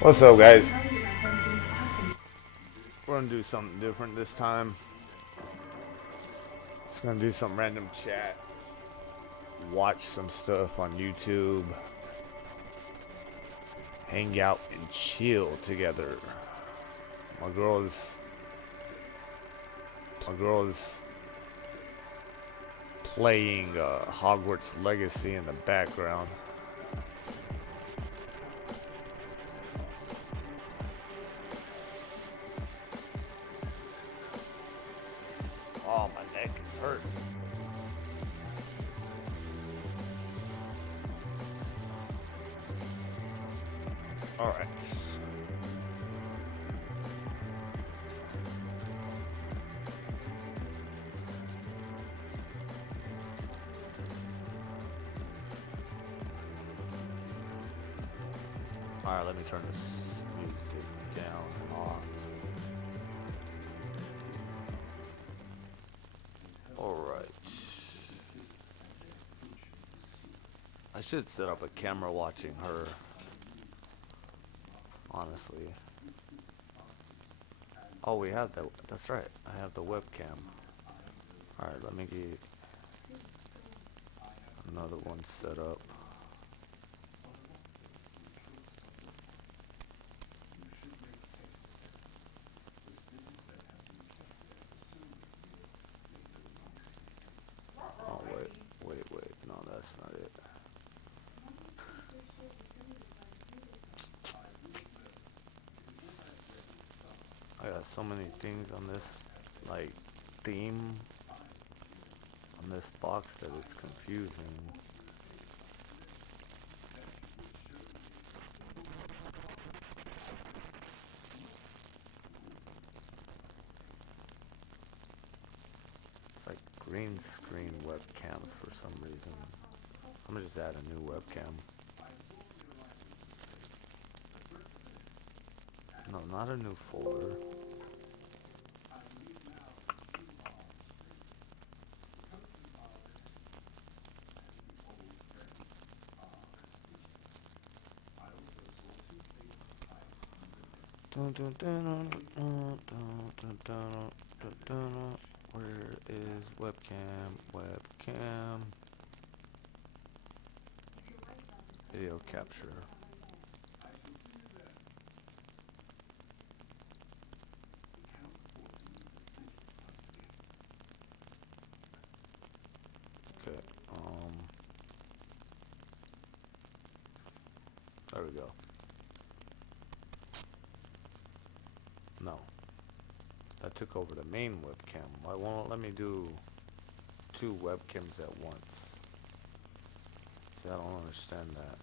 What's up, guys? We're gonna do something different this time. Just gonna do some random chat, watch some stuff on YouTube, hang out and chill together. My girl is playing Hogwarts Legacy in the background. Oh, my neck is hurt. All right. All right, let me turn this music down and off. All right. I should set up a camera watching her. Honestly. Oh, we have that. That's right. I have the webcam. All right, let me get another one set up. Oh, wait. No, that's not it. I got so many things on this, like, theme on this box that it's confusing. It's like green screen webcams for some reason. I'm gonna just add a new webcam. No, not a new folder. Where is webcam? Webcam. Video capture. Okay, there we go. No. That took over the main webcam. Why won't it let me do two webcams at once? See, I don't understand that.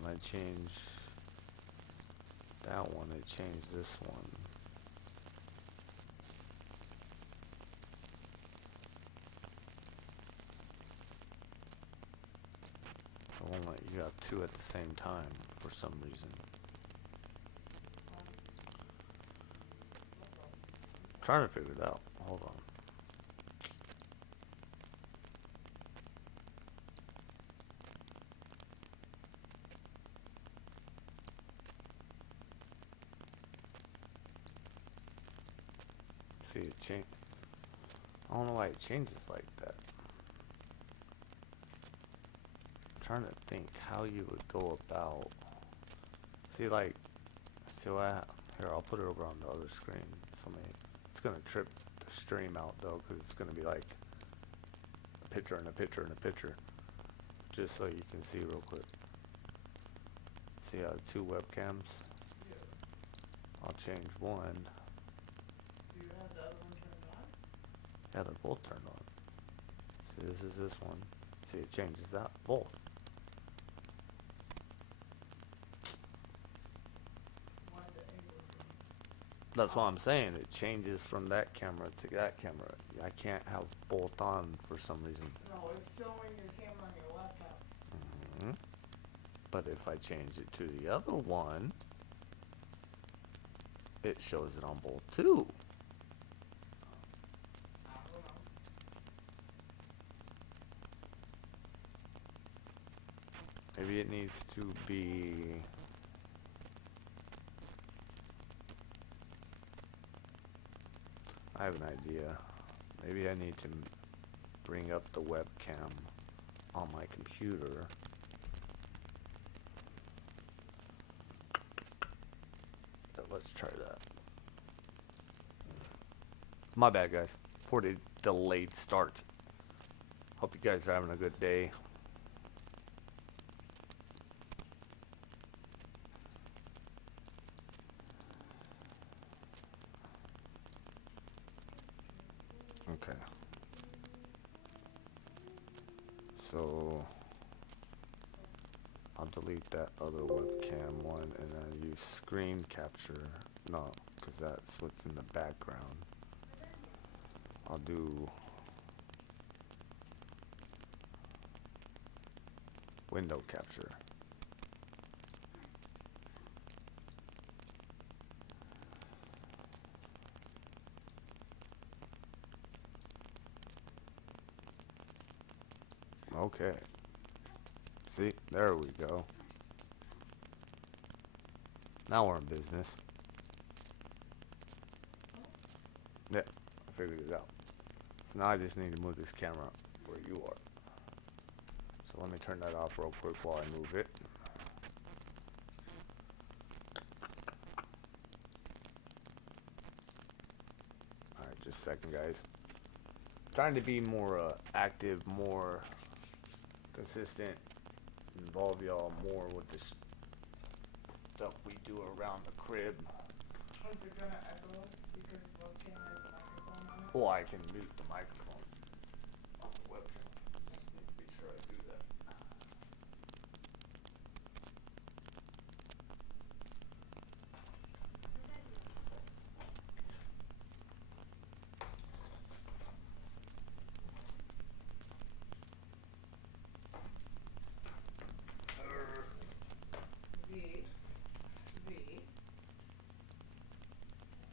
When I change that one, it changed this one. It won't let you have two at the same time for some reason. I'm trying to figure it out. Hold on. See, it changed. I don't know why it changes like that. I'm trying to think how you would go about. See, like, here, I'll put it over on the other screen. It's gonna trip the stream out though, because it's gonna be like a picture and a picture and a picture. Just so you can see real quick. See how two webcams? I'll change one. Do you have the other one turned on? Yeah, they're both turned on. See, this is this one. See, it changes that both. That's what I'm saying. It changes from that camera to that camera. I can't have both on for some reason. No, it's showing your camera on your laptop. But if I change it to the other one, it shows it on both too. I don't know. Maybe Maybe it needs to be. I have an idea. Maybe I need to bring up the webcam on my computer. Let's try that. My bad, guys. For the delayed start. Hope you guys are having a good day. Okay. So I'll delete that other webcam one and then use screen capture. No, because that's what's in the background. I'll do window capture. Okay. See, there we go. Now we're in business. Yeah, I figured it out. So now I just need to move this camera where you are. So let me turn that off real quick while I move it. Alright, just a second, guys. Trying to be more active, more consistent, involve y'all more with this stuff we do around the crib. Is it gonna echo because webcam has a microphone on it? Well, I can mute the microphone on the webcam. Just need to be sure I do that.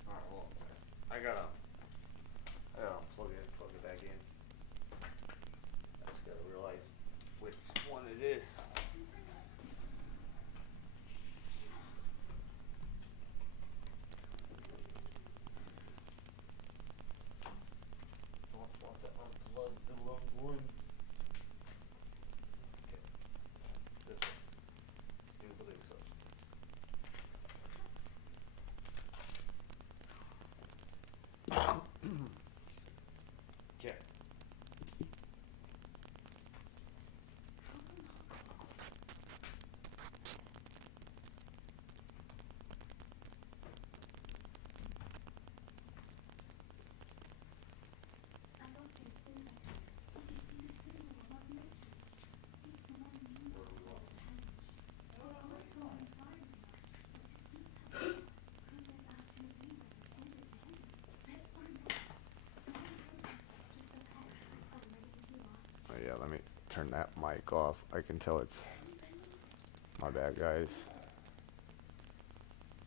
Alright, well, I gotta unplug it, plug it back in. I just gotta realize which one it is. Don't want to unplug the wrong one. Okay. This one. Do believe so. Okay. Oh yeah, let me turn that mic off. I can tell it's my bad, guys.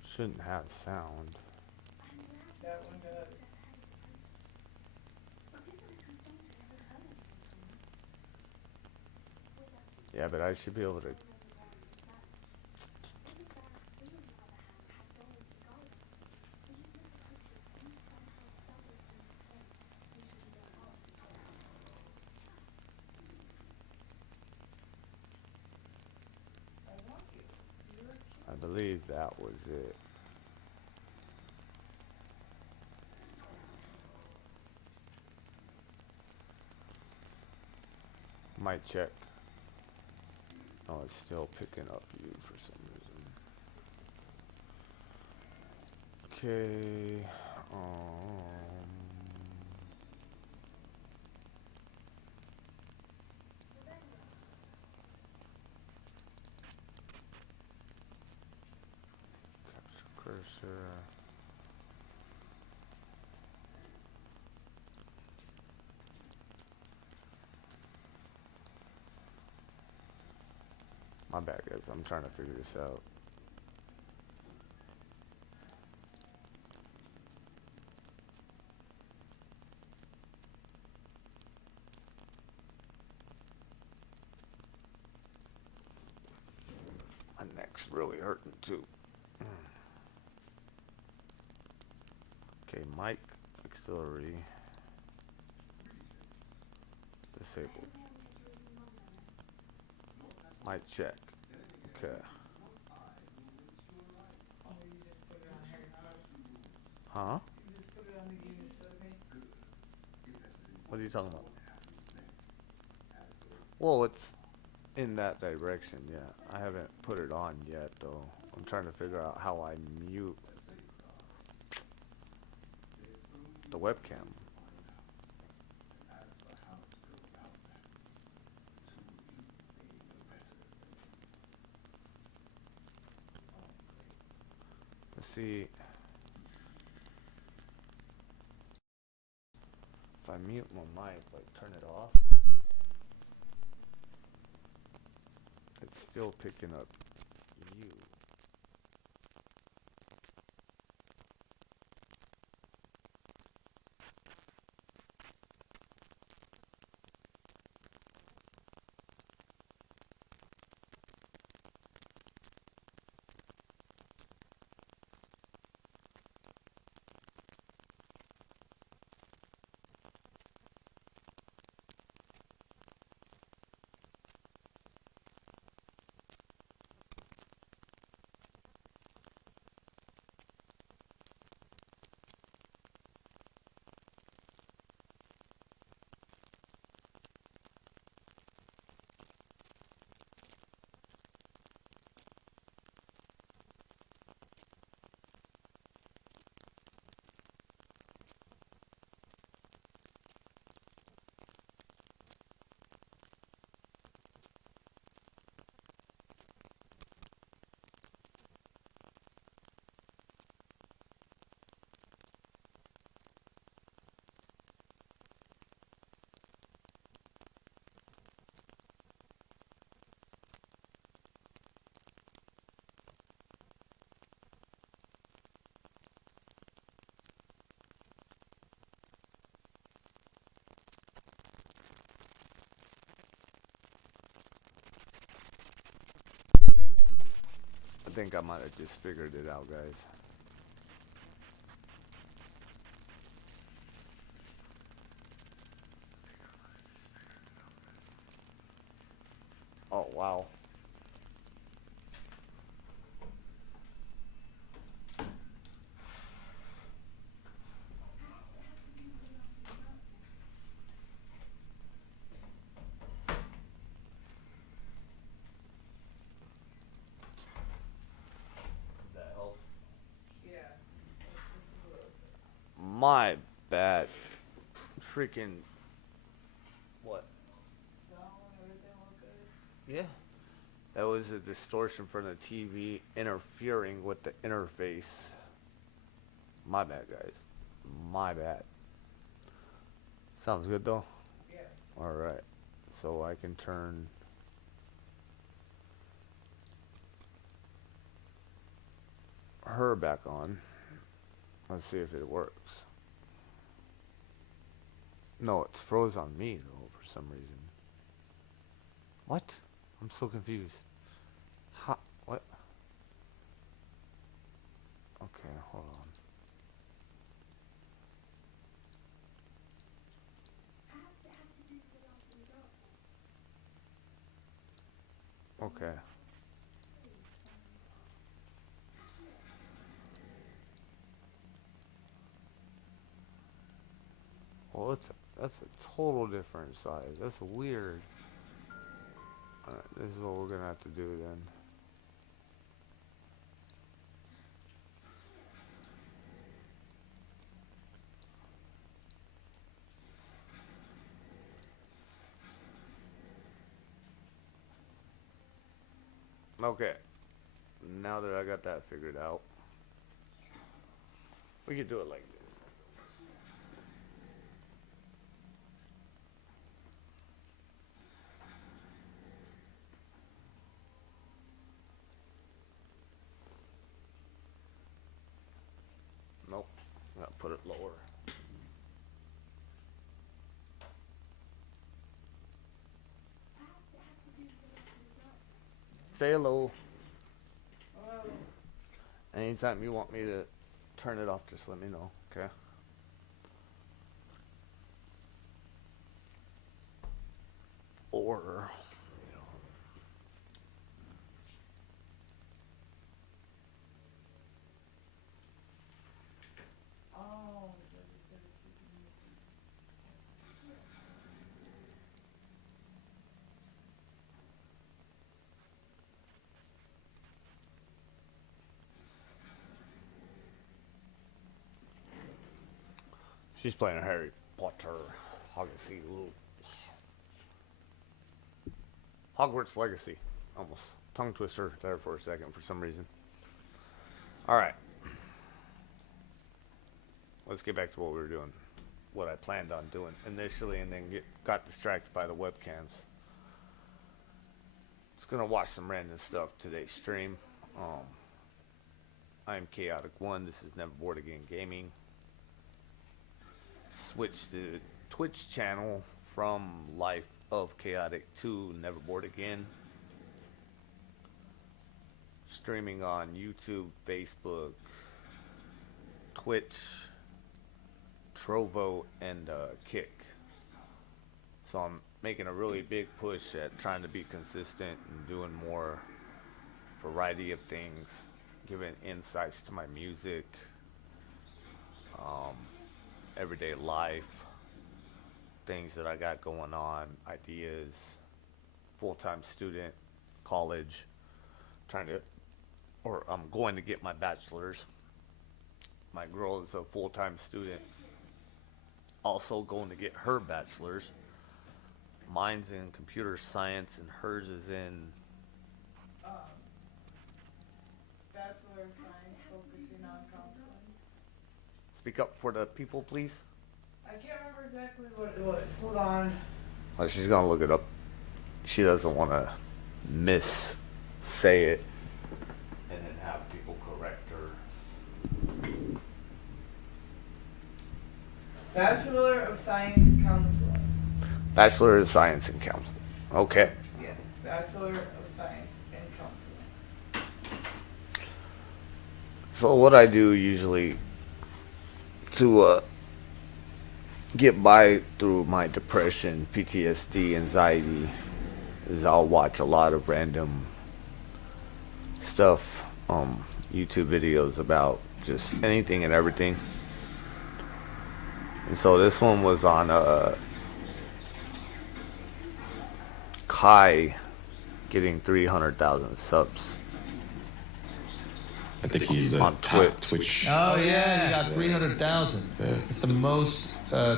Shouldn't have sound. That one does. Yeah, but I should be able to. I want you. You're a kid. I believe that was it. Might check. Oh, it's still picking up you for some reason. Okay. Capture cursor. My bad, guys. I'm trying to figure this out. neck's really hurting too. Okay, mic auxiliary disabled. Mic check. Okay. Oh, you just put it on here, huh? Huh? You just put it on the Unisode. What are you talking about? Well, it's in that direction, yeah. I haven't put it on yet, though. I'm trying to figure out how I mute the webcam. Let's see. If I mute my mic, like turn it off, it's still picking up you. I think I might have just figured it out, guys. Oh, wow. Did that help? Yeah. It's a little. My bad. Freaking. What? Sound, everything look good? Yeah. That was a distortion from the TV interfering with the interface. My bad, guys. My bad. Sounds good, though? Yes. Alright. So I can turn her back on. Let's see if it works. No, it's froze on me, though, for some reason. What? I'm so confused. How? What? Okay, hold on. Okay. Well, that's a total different size. That's weird. Alright, this is what we're gonna have to do then. Okay. Now that I got that figured out, we could do it like this. Nope. Gotta put it lower. Say hello. Anytime you want me to turn it off, just let me know, okay? Or, you know, Oh, so instead of keeping it. she's playing Harry Potter. Legacy, little Hogwarts Legacy. Almost tongue twister there for a second for some reason. All right, let's get back to what we were doing, what I planned on doing initially, and then got distracted by the webcams. Just gonna watch some random stuff today's stream. I'm Chaotic One. This is Never Bored Again Gaming. Switch the Twitch channel from Life of Chaotic to Never Bored Again. Streaming on YouTube, Facebook, Twitch, Trovo, and Kick. So I'm making a really big push at trying to be consistent and doing more variety of things, giving insights to my music, everyday life, things that I got going on, ideas, full-time student, college, I'm going to get my bachelor's. My girl is a full-time student, also going to get her bachelor's. Mine's in computer science and hers is in Bachelor of Science focusing on counseling. Speak up for the people, please. I can't remember exactly what it was. Hold on. Oh, she's gonna look it up. She doesn't want to say it and then have people correct her. Bachelor of Science in Counseling. Bachelor of Science in Counseling. Okay. Yeah, Bachelor of Science in Counseling. So what I do usually to get by through my depression, PTSD, anxiety, is I'll watch a lot of random stuff, YouTube videos about just anything and everything. And so this one was on Kai getting 300,000 subs. I think he's the On top Twitch. Oh yeah, he got 300,000. Yeah. It's the most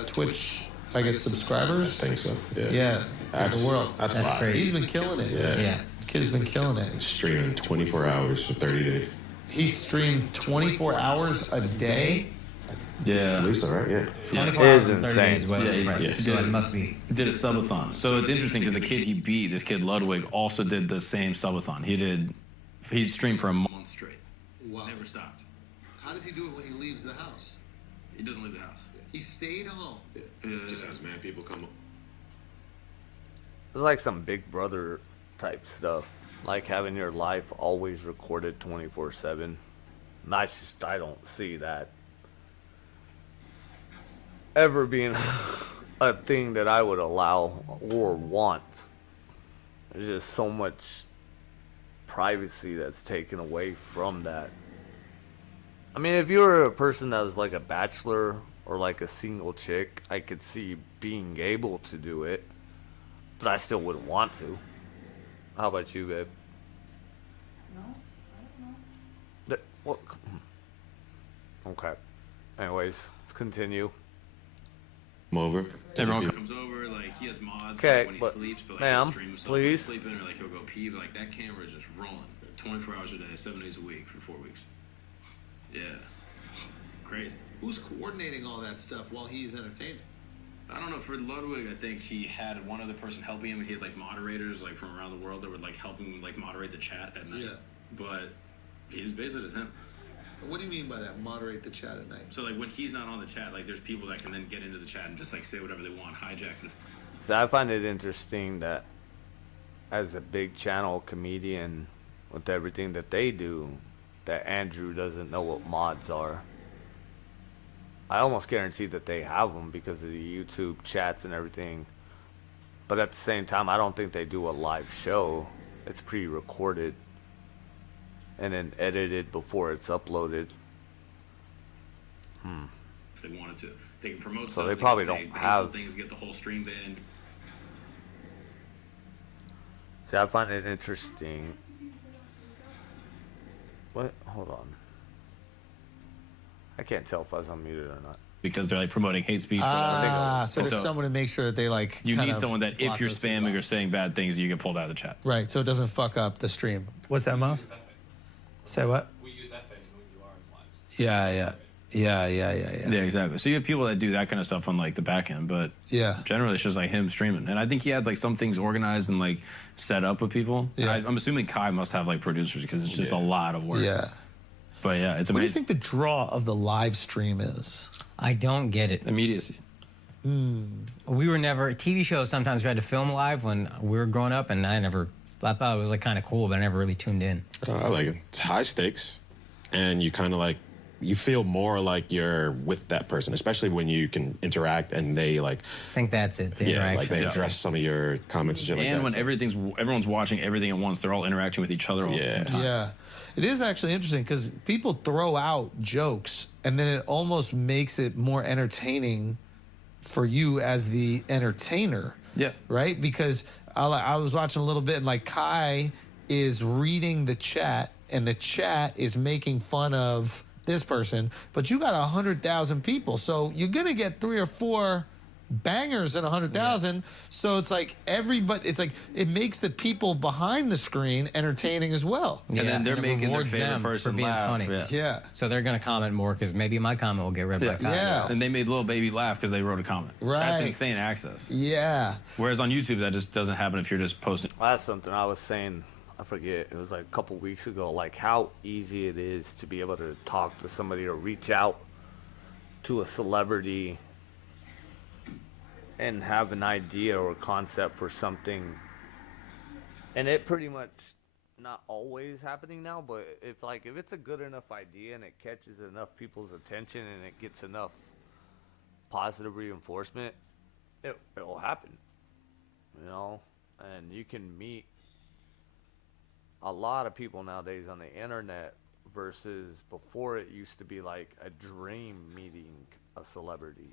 Twitch, I guess, subscribers. I think so. Yeah. Yeah, in the world. That's That's fire. great. He's been killing it. Yeah. Kid's been killing it. Streaming 24 hours for 30 days. He streamed 24 hours a day. At Yeah. least, all right, yeah. 24 It hours is and 30 insane. days is what it's Yeah, pressed. yeah. So it must be. Did a subathon. So it's interesting because the kid he beat, this kid Ludwig, also did the same subathon. He streamed for a month straight. Wow. Never stopped. How does he do it when he leaves the house? He doesn't leave the house. He stayed home. Just has mad people come up. It's like some Big Brother type stuff, like having your life always recorded 24/7. And I don't see that ever being a thing that I would allow or want. There's just so much privacy that's taken away from that. I mean, if you're a person that was like a bachelor or like a single chick, I could see being able to do it, but I still wouldn't want to. How about you, babe? No, I don't know. Well, okay. Anyways, let's continue. Come over. Everyone comes over, like he has mods Okay, like, when he but, sleeps, but like ma'am, he'll stream himself please. sleeping or like he'll go pee, but like that camera is just rolling 24 hours a day, 7 days a week for 4 weeks. Yeah. Crazy. Who's coordinating all that stuff while he's entertaining? I don't know, for Ludwig, I think he had one other person helping him. He had like moderators like from around the world that would like help him like moderate the chat at night. Yeah. But he was basically just him. What do you mean by that? Moderate the chat at night. So like when he's not on the chat, like there's people that can then get into the chat and just like say whatever they want, hijack and So I find it interesting that as a big channel comedian with everything that they do, that Andrew doesn't know what mods are. I almost guarantee that they have them because of the YouTube chats and everything. But at the same time, I don't think they do a live show. It's pre-recorded and then edited before it's uploaded. If they wanted to, they can promote. So stuff, they can probably say don't hateful have- things, get the whole stream banned. See, I find it interesting. What? Hold on. I can't tell if I was unmuted or not. Because they're like promoting hate speech. whatever. Ah, so there's So- someone to make sure that they like. You kind need of someone that if block you're those people spamming out. or saying bad things, you get pulled out of the chat. Right, so it doesn't fuck up the stream. What's that, Miles? Say what? We use FA to move URLs lives. Yeah. Yeah, exactly. So you have people that do that kind of stuff on like the back end, but Yeah. generally it's just like him streaming. And I think he had like some things organized and like set up with people. Yeah. I'm assuming Kai must have like producers because it's just a lot of work. Yeah. But yeah, it's What do you amazing. think the draw of the live stream is? I don't get it. Immediacy. We were never TV shows. Sometimes we had to film live when we were growing up, and I thought it was like kind of cool, but I never really tuned in. I like it. It's high stakes, and you kind of like you feel more like you're with that person, especially when you can interact and they like I think that's it. The interaction. like they address some of your comments and shit like that. And when So- everyone's watching everything at once, they're all interacting with each other all at the same time. Yeah. It is actually interesting because people throw out jokes and then it almost makes it more entertaining for you as the entertainer. Yeah. Right? Because I was watching a little bit and like Kai is reading the chat and the chat is making fun of this person, but you got 100,000 people. So you're going to get 3 or 4 bangers in 100,000. So it's like it makes the people behind the screen entertaining as well. And then they're it making their rewards favorite them for person being laugh. funny. Yeah. Yeah. So they're gonna comment more because maybe my comment will get read by Kyle. Yeah. And they made Lil Baby laugh because they wrote a comment. That's Right. insane access. Yeah. Whereas on YouTube, that just doesn't happen if you're just posting. Well, that's something I was saying. I forget. It was like a couple weeks ago. Like how easy it is to be able to talk to somebody or reach out to a celebrity and have an idea or concept for something. And it pretty much not always happening now, but if it's a good enough idea and it catches enough people's attention and it gets enough positive reinforcement, it'll happen. You know, and you can meet a lot of people nowadays on the internet versus before it used to be like a dream meeting a celebrity.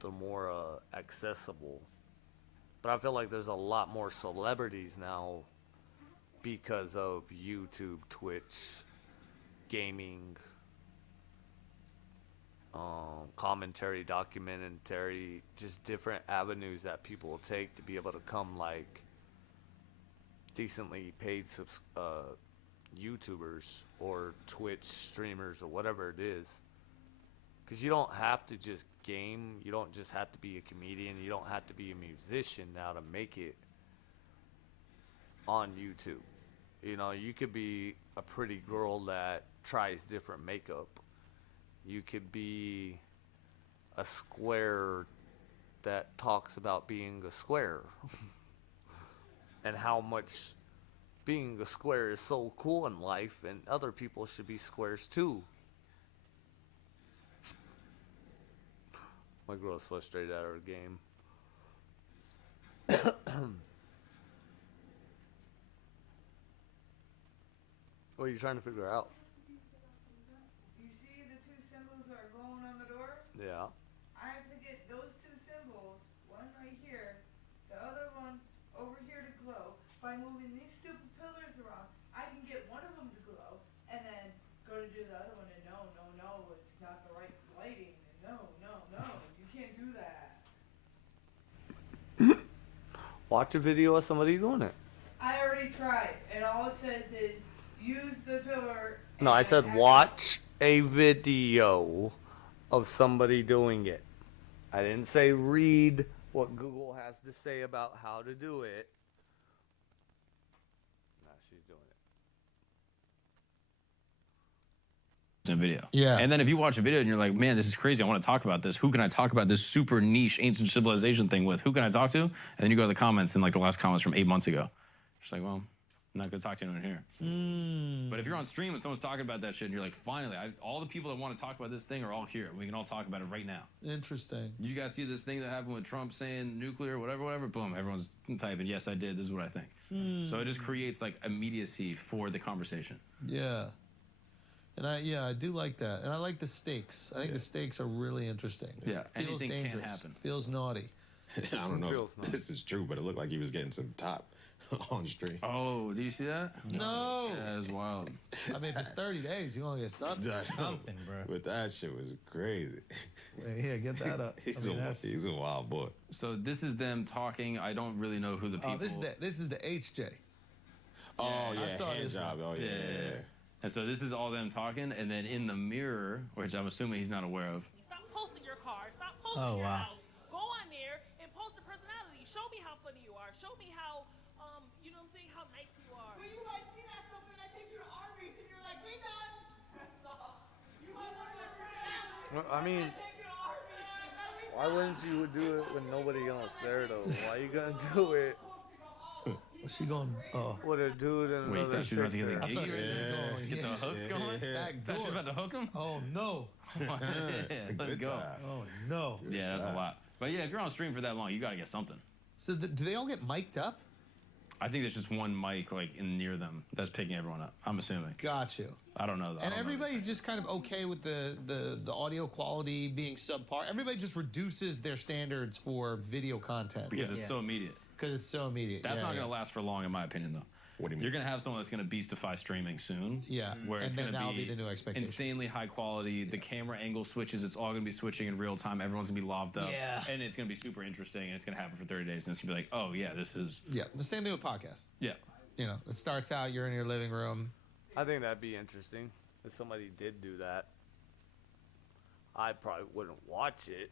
The more accessible. But I feel like there's a lot more celebrities now because of YouTube, Twitch, gaming, commentary, documentary, just different avenues that people will take to be able to come like decently paid YouTubers or Twitch streamers or whatever it is. Because you don't have to just game. You don't just have to be a comedian. You don't have to be a musician now to make it on YouTube. You know, you could be a pretty girl that tries different makeup. You could be a square that talks about being a square. And how much being a square is so cool in life, and other people should be squares too. My girl's frustrated at her game. What are you trying to figure out? You see the 2 symbols that are glowing on the door? Yeah. I have to get those 2 symbols, one right here, the other one over here to glow. By moving these stupid pillars around, I can get one of them to glow, and then go to do the other one, and no, it's not the right lighting. No, you can't do that. Watch a video of somebody doing it. I already tried, and all it says is use the pillar. No, I and said act- watch a video of somebody doing it. I didn't say read what Google has to say about how to do it. No, she's doing it. In video. Yeah. And then if you watch a video and you're like, man, this is crazy. I want to talk about this. Who can I talk about this super niche ancient civilization thing with? Who can I talk to? And then you go to the comments and like the last comments from 8 months ago. Just like, well, I'm not gonna talk to anyone here. But if you're on stream and someone's talking about that shit, and you're like, finally, all the people that want to talk about this thing are all here. We can all talk about it right now. Interesting. You guys see this thing that happened with Trump saying nuclear, whatever? Boom, everyone's typing, yes, I did. This is what I think. So it just creates like immediacy for the conversation. Yeah. And I do like that. And I like the stakes. I think the stakes are really interesting. Yeah, Feels anything dangerous. can happen. Feels naughty. I don't know Feels if nice. this is true, but it looked like he was getting some top on stream. Oh, did you see that? No. Yeah, it was wild. I mean, if it's 30 days, you're going to get something. Something, bro. But that shit was crazy. Here, get that up. He's a wild boy. So this is them talking. I don't really know who the people. Oh, this is the HJ. Oh yeah, I saw hand this job. one. Oh yeah. And so this is all them talking, and then in the mirror, which I'm assuming he's not aware of. Stop posting your car. Stop posting Oh, your wow. house. Go on there and post a personality. Show me how funny you are. Show me how, you know what I'm saying, how nice you are. Well, you might see that stuff and I take you to Arby's and you're like, we done. That's all. You might look like you're Well, I mean, take you to Arby's and we why wouldn't you do it with nobody else there though? Why you gonna do it What's she going? Oh. with a dude and Wait, you another thought she was about to chick get the there? I thought gig? she was going. Get the hooks going? Back Thought she was door. about to hook him? Oh, no. Yeah, let's Good go. time. Oh, no. Yeah, that's a lot. But yeah, if you're on stream for that long, you gotta get something. So do they all get mic'd up? I think there's just one mic like in near them that's picking everyone up. I'm assuming. Got you. I don't know though. And everybody's just kind of okay with the audio quality being subpar. Everybody just reduces their standards for video content because it's so immediate. because it's so immediate. That's Yeah, not yeah. gonna last for long, in my opinion, though. What do you mean? You're gonna have someone that's gonna beastify streaming soon. Yeah, where and it's then gonna that'll be the new expectation. Insanely high quality. The camera angle switches. It's all gonna be switching in real time. Everyone's gonna be loved up. Yeah. And it's gonna be super interesting. And it's gonna happen for 30 days. And it's gonna be like, oh yeah, this is Yeah, the same thing with podcasts. yeah. You know, it starts out, you're in your living room. I think that'd be interesting if somebody did do that. I probably wouldn't watch it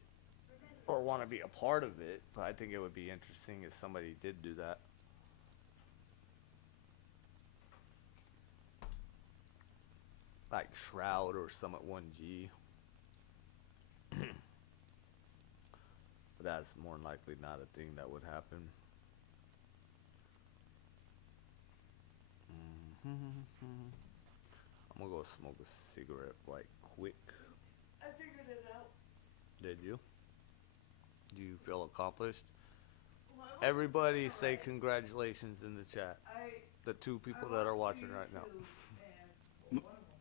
or want to be a part of it, but I think it would be interesting if somebody did do that. Like Shroud or some at 1G. But that's more than likely not a thing that would happen. I'm gonna go smoke a cigarette like quick. I figured it out. Did you? Do you feel accomplished? Well, I want Everybody to say right. congratulations in the chat. The two people that are watching right now. And, well, one of them.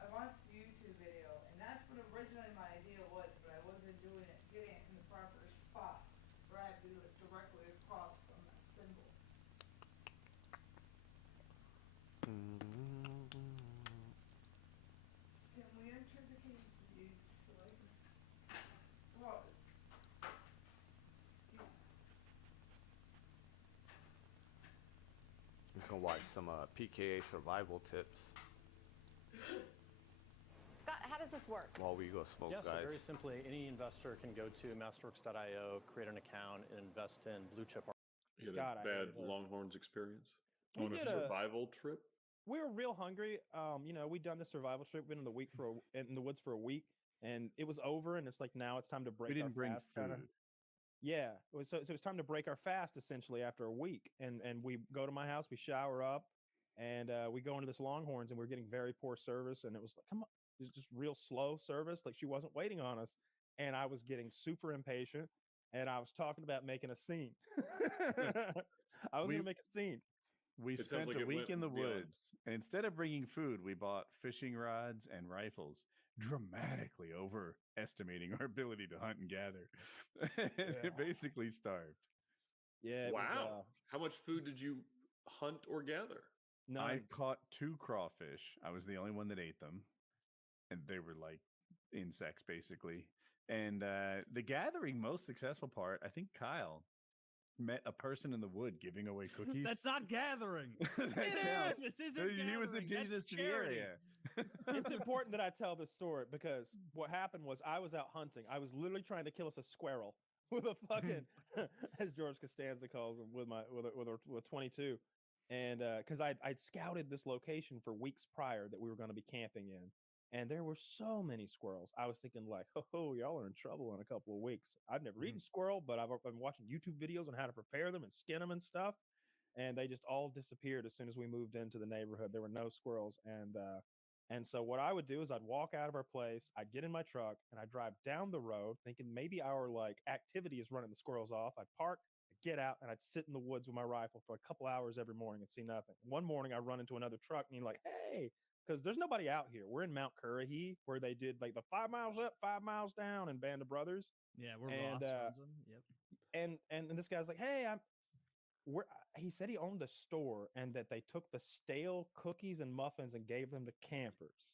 I watched the YouTube video, and that's what originally my idea was, but I wasn't doing it, getting it in the proper spot, where I had to do it directly across from that symbol. Can we enter the keys, please, so I can pause? Excuse. You can watch some PKA survival tips Scott, how does this work? while we go smoke, Yeah, so guys. very simply, any investor can go to masterworks.io, create an account, and invest in blue chip. You had God, I a bad hate work. Longhorns experience We on a did a- survival trip. We were real hungry. You know, we'd done the survival trip, been in the in the woods for a week, and it was over. And it's like now it's time to break. We didn't our bring fast, kinda. food. Yeah, so it was time to break our fast essentially after a week, and we go to my house, we shower up, and we go into this Longhorns, and we're getting very poor service, and it was like, come on, it was just real slow service, like she wasn't waiting on us, and I was getting super impatient, and I was talking about making a scene. I was gonna make a scene. We It sounds spent like a it week went in the beyond. woods. And instead of bringing food, we bought fishing rods and rifles, dramatically overestimating our ability to hunt and gather. It basically starved. Yeah. It Wow. Was, How much food did you hunt or gather? none. I caught 2 crawfish. I was the only one that ate them. And they were like insects, basically. And the gathering, most successful part, I think Kyle met a person in the wood giving away cookies. That's not gathering. That counts. This isn't He was gathering, indigenous that's to the charity. area. It's important that I tell this story because what happened was I was out hunting. I was literally trying to kill us a squirrel with a fucking, as George Costanza calls them, with a 22, and because I'd scouted this location for weeks prior that we were going to be camping in, and there were so many squirrels. I was thinking like, oh, y'all are in trouble in a couple of weeks. I've never eaten squirrel, but I've been watching YouTube videos on how to prepare them and skin them and stuff. and they just all disappeared as soon as we moved into the neighborhood. There were no squirrels, and so what I would do is I'd walk out of our place, I'd get in my truck, and I'd drive down the road, thinking maybe our like activity is running the squirrels off. I'd park, I'd get out, and I'd sit in the woods with my rifle for a couple hours every morning and see nothing. One morning, I run into another truck, and he's like, "Hey," because there's nobody out here. We're in Mount Currahee, where they did like the 5 miles up, 5 miles down, and Band of Brothers. Yeah, where And Ross runs them. Yep. and this guy's like, "Hey, he said he owned a store and that they took the stale cookies and muffins and gave them to campers,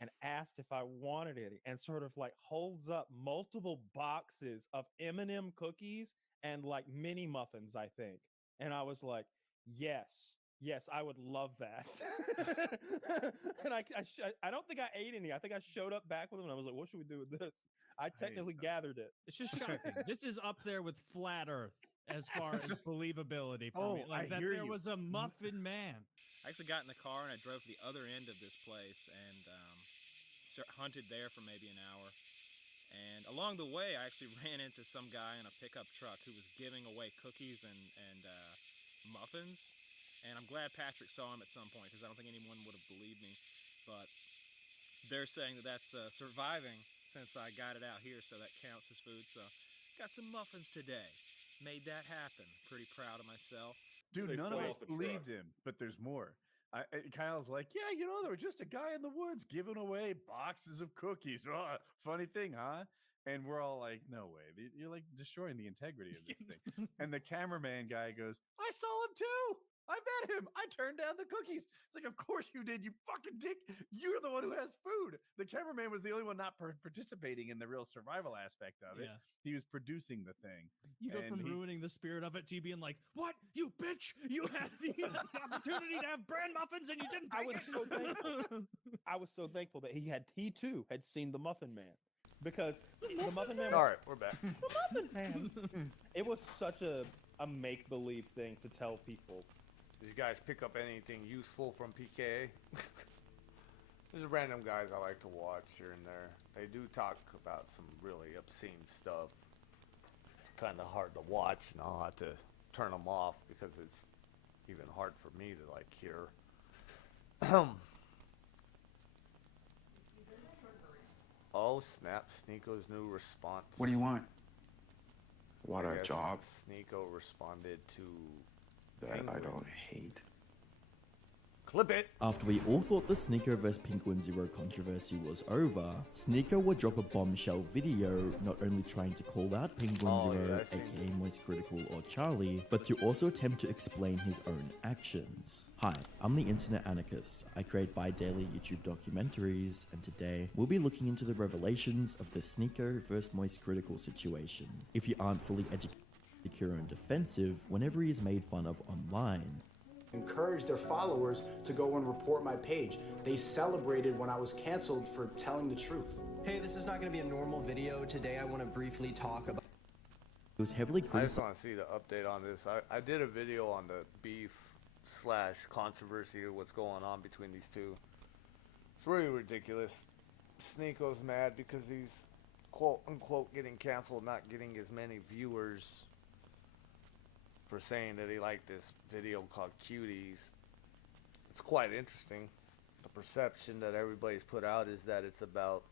and asked if I wanted any, and sort of like holds up multiple boxes of M&M cookies and like mini muffins, I think. And I was like, yes, I would love that. And I don't think I ate any. I think I showed up back with them and I was like, what should we do with this? I technically gathered it. It's just shocking. This is up there with Flat Earth as far as believability for me. Like that there was a muffin man. I actually got in the car and I drove to the other end of this place and hunted there for maybe an hour. And along the way, I actually ran into some guy in a pickup truck who was giving away cookies and muffins. And I'm glad Patrick saw him at some point because I don't think anyone would have believed me. But they're saying that that's surviving since I got it out here, so that counts as food. So got some muffins today. Made that happen. Pretty proud of myself. Dude, none of us believed him, but there's more. Kyle's like, yeah, there was just a guy in the woods giving away boxes of cookies. Oh, funny thing, huh? And we're all like, no way. You're like destroying the integrity of this thing. And the cameraman guy goes, I saw him too. I met him. I turned down the cookies. It's like, of course you did, you fucking dick. You're the one who has food. The cameraman was the only one not participating in the real survival aspect of it. Yeah. He was producing the thing. You go from ruining the spirit of it to being like, what? You bitch! You had the opportunity to have bran muffins and you didn't take it. So thankful. I was so thankful that he too had seen the Muffin Man. Because the Muffin Man was, All right, we're back. The Muffin Man. It was such a make-believe thing to tell people. Did you guys pick up anything useful from PKA? There's random guys I like to watch here and there. They do talk about some really obscene stuff. It's kind of hard to watch, and I'll have to turn them off because it's even hard for me to like hear. Oh snap! Sneeko's new response. What do you want? What a job. Sneeko responded to that I don't hate. Clip it. After we all thought the Sneeko vs Penguin Zero controversy was over, Sneeko would drop a bombshell video not only trying to call out Penguin Zero, aka Moist Critical or Charlie, but to also attempt to explain his own actions. Hi, I'm the Internet Anarchist. I create bi-daily YouTube documentaries, and today we'll be looking into the revelations of the Sneeko vs Moist Critical situation. If you aren't fully educated, secure and defensive whenever he is made fun of online. Encourage their followers to go and report my page. They celebrated when I was canceled for telling the truth. Hey, this is not going to be a normal video. Today I want to briefly talk about... It was heavily I just criticized. want to see the update on this. I did a video on the beef / controversy of what's going on between these two. It's really ridiculous. Sneeko's mad because he's quote unquote getting canceled, not getting as many viewers for saying that he liked this video called Cuties. It's quite interesting. The perception that everybody's put out is that it's about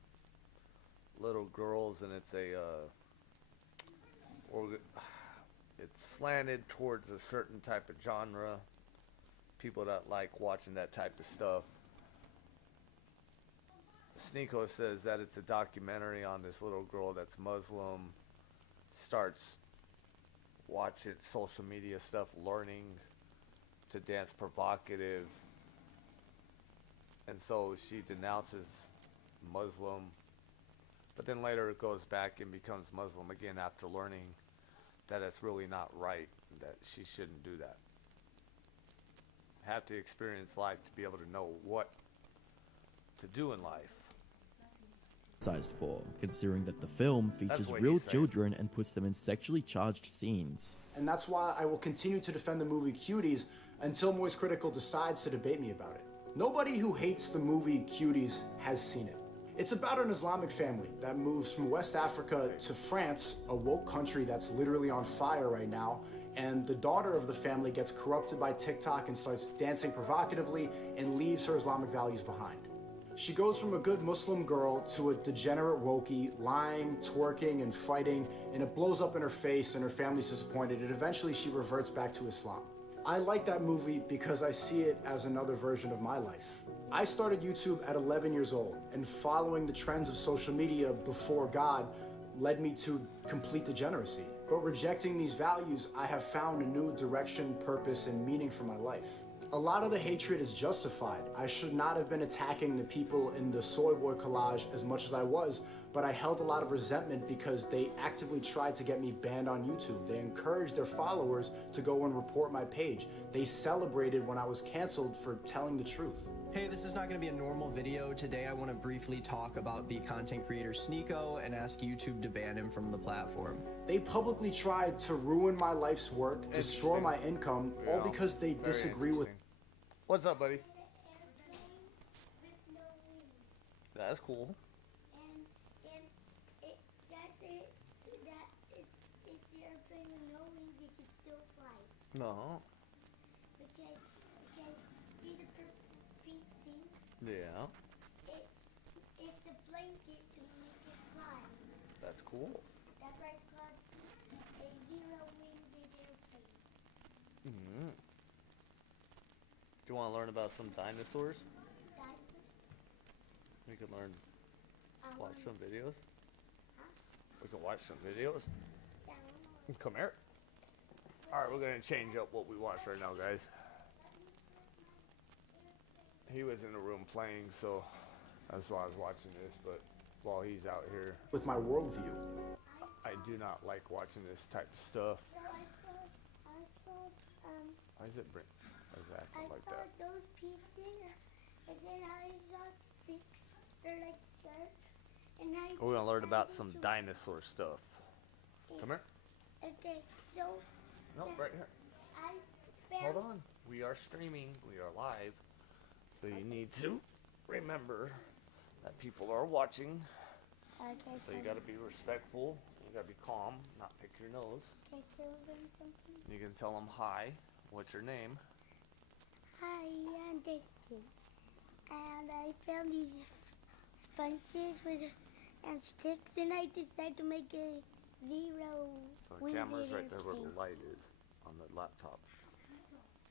little girls and it's it's slanted towards a certain type of genre. People that like watching that type of stuff. Sneeko says that it's a documentary on this little girl that's Muslim, starts watching social media stuff, learning to dance provocative, and so she denounces Muslim, but then later it goes back and becomes Muslim again after learning that it's really not right, that she shouldn't do that. Have to experience life to be able to know what to do in life. For, considering that the film features what real he's saying. children and puts them in sexually charged scenes. And that's why I will continue to defend the movie Cuties until Moist Critical decides to debate me about it. Nobody who hates the movie Cuties has seen it. It's about an Islamic family that moves from West Africa to France, a woke country that's literally on fire right now, and the daughter of the family gets corrupted by TikTok and starts dancing provocatively and leaves her Islamic values behind. She goes from a good Muslim girl to a degenerate wokey, lying, twerking, and fighting, and it blows up in her face and her family's disappointed, and eventually she reverts back to Islam. I like that movie because I see it as another version of my life. I started YouTube at 11 years old, and following the trends of social media before God led me to complete degeneracy. But rejecting these values, I have found a new direction, purpose, and meaning for my life. A lot of the hatred is justified. I should not have been attacking the people in the soy boy collage as much as I was, but I held a lot of resentment because they actively tried to get me banned on YouTube. They encouraged their followers to go and report my page. They celebrated when I was canceled for telling the truth. Hey, this is not going to be a normal video. Today I want to briefly talk about the content creator Sneeko and ask YouTube to ban him from the platform. They publicly tried to ruin my life's work, destroy my income, all because they disagree with... What's up, buddy? That's cool. No. Because see the pink thing? Yeah. It's a blanket to make it fly. That's cool. That's why it's called a zero-winged airplane. Mm-hmm. Do you want to learn about some dinosaurs? We can learn. Watch some videos. Huh? We can watch some videos. Yeah, Come here. Alright, we're gonna change up what we watch right now, guys. He was in the room playing, so that's why I was watching this, but while he's out here with my worldview. I do not like watching this type of stuff. So I saw, Why is it acting like that? those pieces, and then I saw sticks. They're like sharp, and I. We're gonna learn about some dinosaur stuff. Come here. Okay, so. Nope, right here. Hold on. We are streaming. We are live. So you need to remember that people are watching. Okay. So you got to be respectful. You got to be calm, not pick your nose. Can I tell them something? You can tell them hi. What's your name? Hi, I'm Dustin. And I found these sponges and sticks, and I decided to make a zero. So the camera's right there where the light is on the laptop.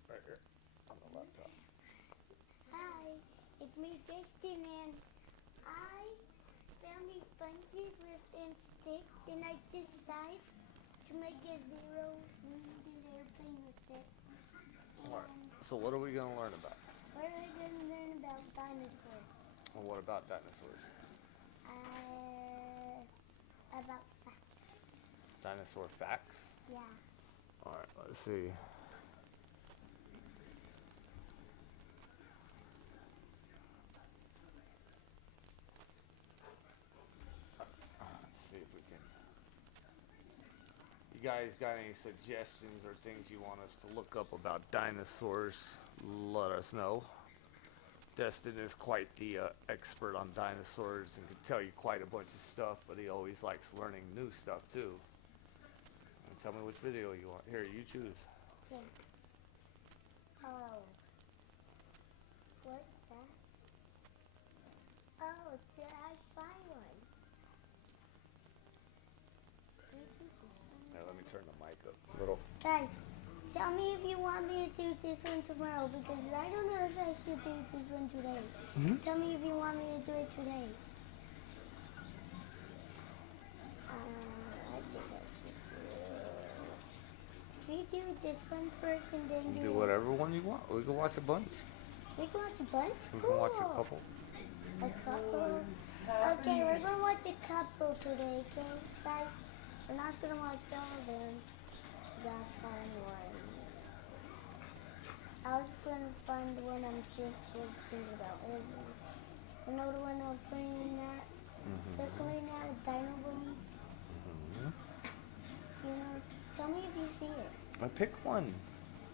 Right here on the laptop. Hi, it's me, Dustin, and I found these sponges within sticks, and I decided to make a zero-winged airplane with it. Alright, so what are we going to learn about? What are we going to learn about dinosaurs? Well, what about dinosaurs? About facts. Dinosaur facts? Yeah. Alright, let's see. Let's see if we can. You guys got any suggestions or things you want us to look up about dinosaurs? Let us know. Destin is quite the expert on dinosaurs and can tell you quite a bunch of stuff, but he always likes learning new stuff too. And tell me which video you want. Here, you choose. Okay. Oh. What's that? Oh, it's the I Spy one. Now let me turn the mic up a little. Guys, tell me if you want me to do this one tomorrow, because I don't know if I should do this one today. Tell me if you want me to do it today. I think I should do. Can we do this one first and then Do whatever one you want. We can watch a bunch. We can watch a bunch? We can watch a couple. A couple? Okay, we're going to watch a couple today, okay, guys? We're not going to watch all of them. Gotta find one. I was going to find the one I'm just thinking about. You know the one I was pointing at? Circling at with dino bones? You know, tell me if you see it. I pick one.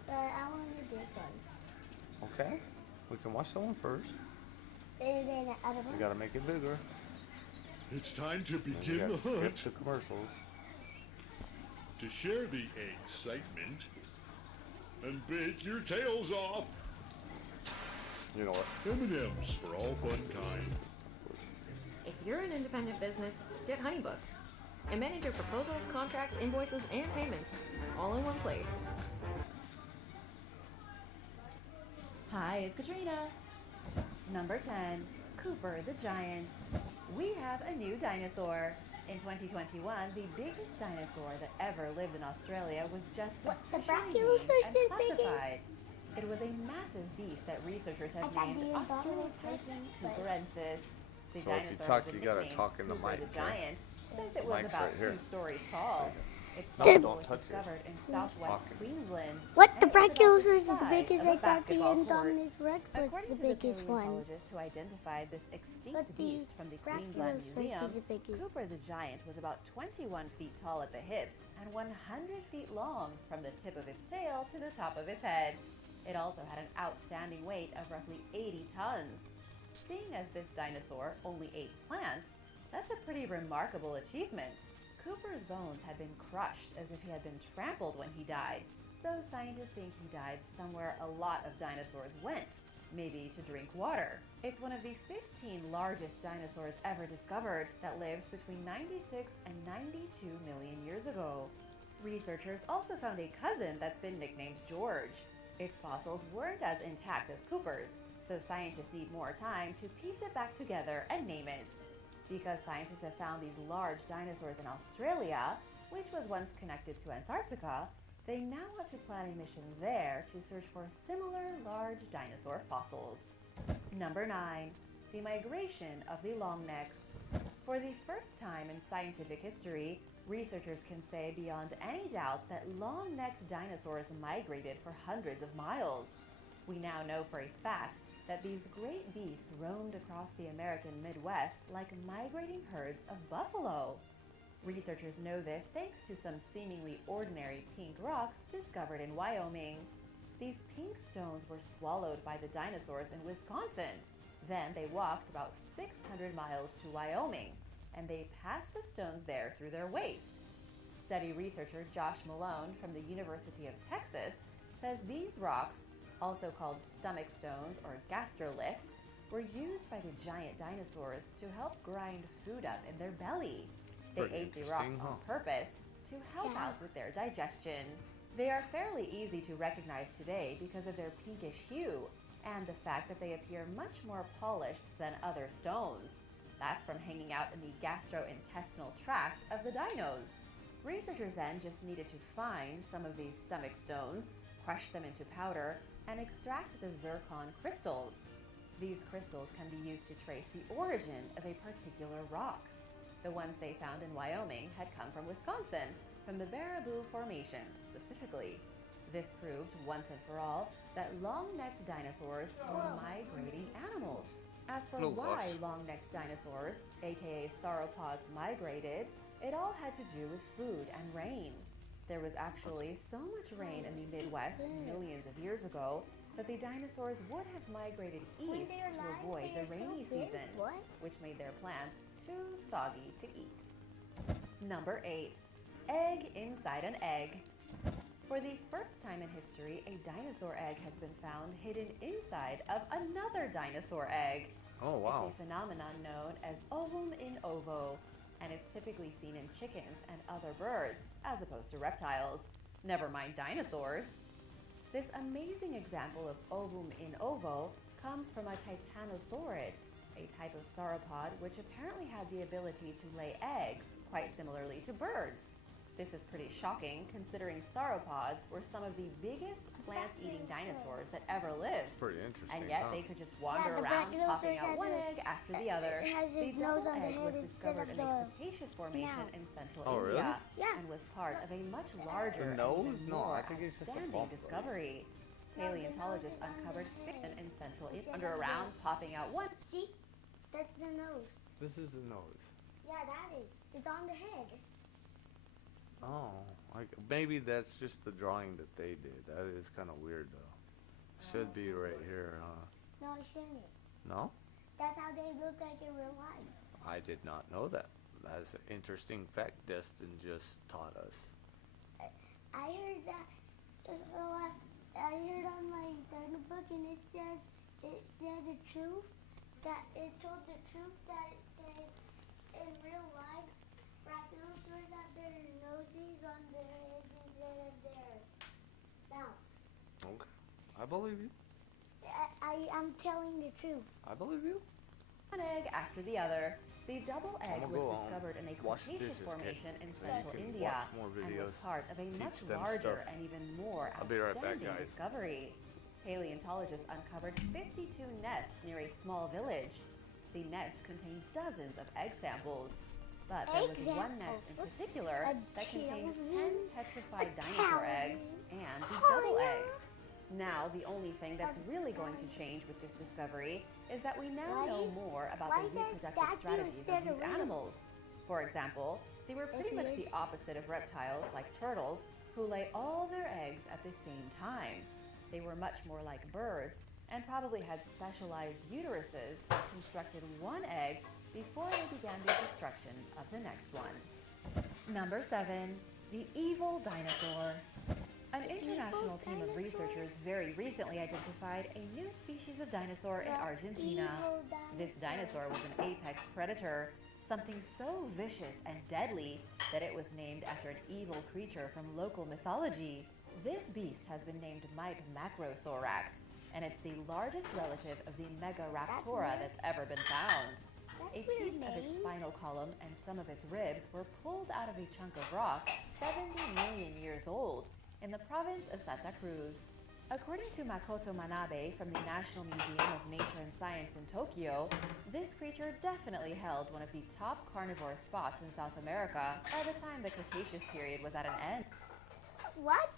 But I want to do this one. Okay. We can watch that one first. And then the other one. We gotta make it bigger. It's time to And we begin gotta the skip hunt. the commercials. to share the excitement and bake your tails off. You know what? M&M's for all fun kind. If you're an independent business, get HoneyBook and manage your proposals, contracts, invoices, and payments all in one place. Hi, it's Katrina. Number 10, Cooper the Giant. We have a new dinosaur. In 2021, the biggest dinosaur that ever lived in Australia was just officially named and classified. It was a massive beast that researchers have named Australopithecus cooperensis. The So if you dinosaur talk, has been you gotta nicknamed talk in the Cooper mic, the okay? Giant since it was Mic's about right here. 2 stories tall. Its No, fossil don't was touch it. discovered in Who's southwest talking? Queensland. What? and The it was about Brachiosaurus is the size biggest of a egg basketball court. Brachiosaurus Rex was According the to the biggest one. paleontologist who identified this extinct But the beast from the Queensland Brachiosaurus Museum, was the biggest. Cooper the Giant was about 21 feet tall at the hips and 100 feet long from the tip of its tail to the top of its head. It also had an outstanding weight of roughly 80 tons. Seeing as this dinosaur only ate plants, that's a pretty remarkable achievement. Cooper's bones had been crushed as if he had been trampled when he died, so scientists think he died somewhere a lot of dinosaurs went, maybe to drink water. It's one of the 15 largest dinosaurs ever discovered that lived between 96 and 92 million years ago. Researchers also found a cousin that's been nicknamed George. Its fossils weren't as intact as Cooper's, so scientists need more time to piece it back together and name it. Because scientists have found these large dinosaurs in Australia, which was once connected to Antarctica, they now want to plan a mission there to search for similar large dinosaur fossils. Number 9, the migration of the longnecks. For the first time in scientific history, researchers can say beyond any doubt that long-necked dinosaurs migrated for hundreds of miles. We now know for a fact that these great beasts roamed across the American Midwest like migrating herds of buffalo. Researchers know this thanks to some seemingly ordinary pink rocks discovered in Wyoming. These pink stones were swallowed by the dinosaurs in Wisconsin. Then they walked about 600 miles to Wyoming, and they passed the stones there through their waste. Study researcher Josh Malone from the University of Texas says these rocks, also called stomach stones or gastroliths, were used by the giant dinosaurs to help grind food up in their belly. They Pretty ate the rocks interesting, on huh? purpose to help out with their digestion. They are fairly easy to recognize today because of their pinkish hue and the fact that they appear much more polished than other stones. That's from hanging out in the gastrointestinal tract of the dinos. Researchers then just needed to find some of these stomach stones, crush them into powder, and extract the zircon crystals. These crystals can be used to trace the origin of a particular rock. The ones they found in Wyoming had come from Wisconsin, from the Baraboo Formation specifically. This proved once and for all that long-necked dinosaurs were migrating animals. As for No why gosh. long-necked dinosaurs, aka sauropods, migrated, it all had to do with food and rain. There was actually so much rain in the Midwest millions of years ago that the dinosaurs would have migrated east to avoid the rainy season, which made their plants too soggy to eat. Number 8, egg inside an egg. For the first time in history, a dinosaur egg has been found hidden inside of another dinosaur egg. Oh, wow. It's a phenomenon known as ovum in ovo, and it's typically seen in chickens and other birds, as opposed to reptiles. Never mind dinosaurs. This amazing example of ovum in ovo comes from a titanosaurid, a type of sauropod which apparently had the ability to lay eggs, quite similarly to birds. This is pretty shocking considering sauropods were some of the biggest plant-eating dinosaurs that ever lived. Pretty interesting, And yet huh? they could just wander the around, Brachiosaurus popping out has one a- egg after the other. it has The its nose double on the egg head was instead discovered of in a the Cretaceous formation snout. in Central Oh, really? India Yeah. and was part of a much larger The nose? and even No, more I think it's just a outstanding bump, though. discovery. Paleontologists uncovered fiction in Central India, wander around, popping out one. See? That's the nose. This is the nose. Yeah, that is. It's on the head. Oh, like maybe that's just the drawing that they did. That is kind of weird though. Should be right here, huh? No, it shouldn't. No? That's how they look like in real life. I did not know that. That's an interesting fact Destin just taught us. I heard that. So I heard on my dino book, and it said the truth. That it told the truth. That it said in real life, Brachiosaurs have their noses on their heads instead of their mouths. Okay. I believe you. I'm telling the truth. I believe you. One egg after the other. The double egg I'ma was go on. discovered in a Watch Cretaceous this, formation in so you central can India watch more and was videos, part of a teach much them larger stuff. and even more I'll be right back, outstanding guys. discovery. Paleontologists uncovered 52 nests near a small village. The nests contained dozens of egg samples, but there was one nest in particular that contained 10 petrified dinosaur eggs and the double egg. Now, the only thing that's really going to change with this discovery is that we now know more about the reproductive strategies of these animals. For example, they were pretty much the opposite of reptiles like turtles, who lay all their eggs at the same time. They were much more like birds and probably had specialized uteruses that constructed one egg before they began the construction of the next one. Number 7, the evil dinosaur. An international team of researchers very recently identified a new species of dinosaur in Argentina. This dinosaur was an apex predator, something so vicious and deadly that it was named after an evil creature from local mythology. This beast has been named Macrothorax, and it's the largest relative of the Megaraptora that's ever been found. A piece of its spinal column and some of its ribs were pulled out of a chunk of rock 70 million years old in the province of Santa Cruz. According to Makoto Manabe from the National Museum of Nature and Science in Tokyo, this creature definitely held one of the top carnivore spots in South America by the time the Cretaceous period was at an end. What?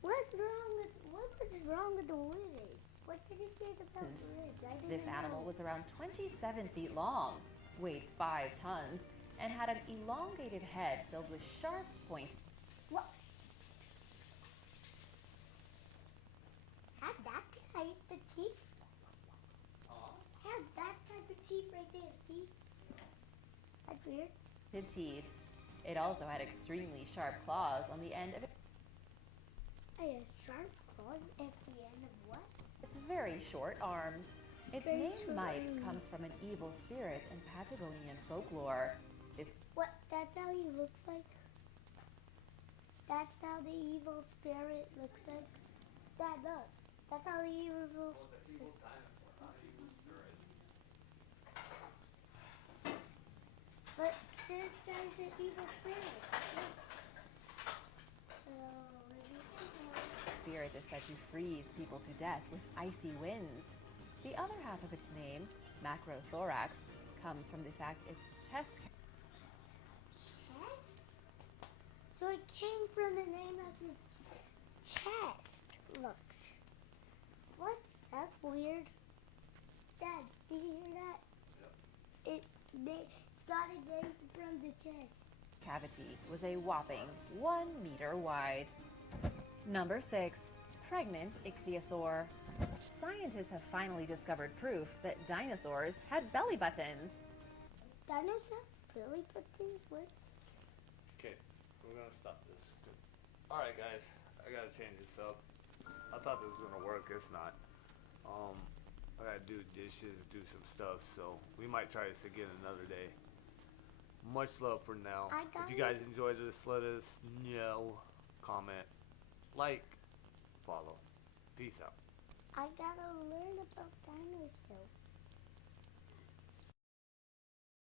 What's wrong with what was wrong with the ribs? What did he say about the ribs? I didn't This animal know. was around 27 feet long, weighed 5 tons, and had an elongated head filled with sharp point. What? Had that type of teeth? Had that type of teeth right there, see? That's weird. Teeth. It also had extremely sharp claws on the end of it. I have sharp claws at the end of what? Its very short arms. Its Very name short Mike arms. comes from an evil spirit in Patagonian folklore. What? That's how he looks like? That's how the evil spirit looks like? Dad, look. That's how the evil spirit. But this guy's an evil spirit. Look. Spirit is said to freeze people to death with icy winds. The other half of its name, Macrothorax, comes from the fact its chest. Chest? So it came from the name of his chest. Look. What? That's weird. Dad, do you hear that? Yep. It's got a name from the chest. Cavity was a whopping 1 meter wide. Number 6, pregnant ichthyosaur. Scientists have finally discovered proof that dinosaurs had belly buttons. Dinosaur? Belly buttons? What? Okay, we're gonna stop this. Alright guys, I gotta change this up. I thought this was gonna work, it's not. I gotta do dishes, do some stuff, so we might try this again another day. Much love for now. If you guys enjoyed this, let us know. Comment, like, follow. Peace out. I gotta learn about that.